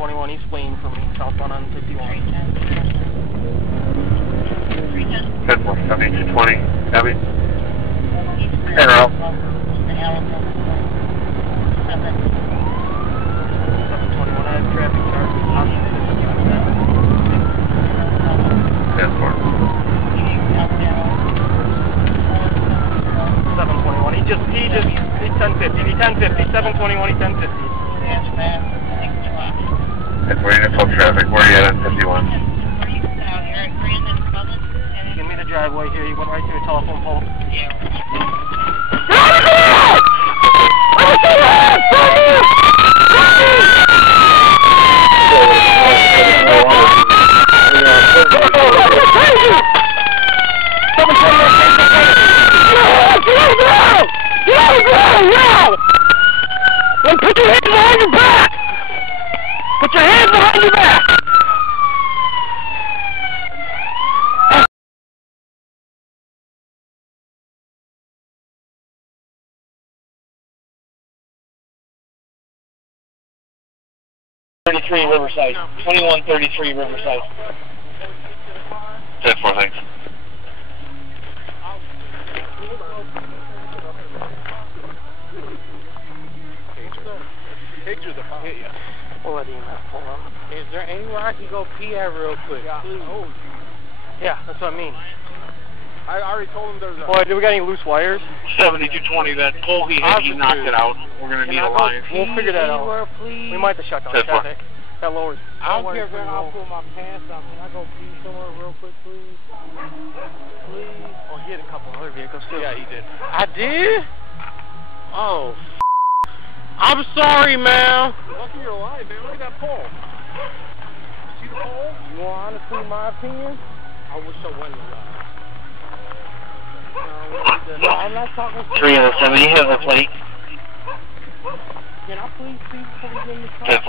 721, he's fleeing from me, southbound on 51. 7220, Abby. Hey, Ralph. 721, I have traffic charges on 10-4. 721, he's 1050, he's 1050, 721, he's 1050. That's where you're in full traffic. Where are you at on 51? Give me the driveway here, you went right to your telephone pole. Put your hands behind your back! Put your hands behind your back! Riverside. 2133 Riverside. 10-4, thanks. Pictures if I hit you. We'll let him pull on. Is there anywhere I can go pee at real quick? Yeah. Please. Yeah, that's what I mean. I already told him there's a... Boy, do we got any loose wires? 7220, that pole he hit, he knocked it out. We're going to need a line. We'll figure that out. Please? We might have to shut down 10-4. traffic. That lowers. I don't care if I'll pull my pants down. Can I go pee somewhere real quick, please? Please? Oh, he hit a couple other vehicles too. Yeah, he did. I did? Oh, I'm sorry, man. Lucky you're alive, man. Look at that pole. See the pole? You want honestly my opinion? I wish I wasn't alive. No, I'm not talking... 3 of the 7, you have the plate. Can I please see before we get in the car? 10-4.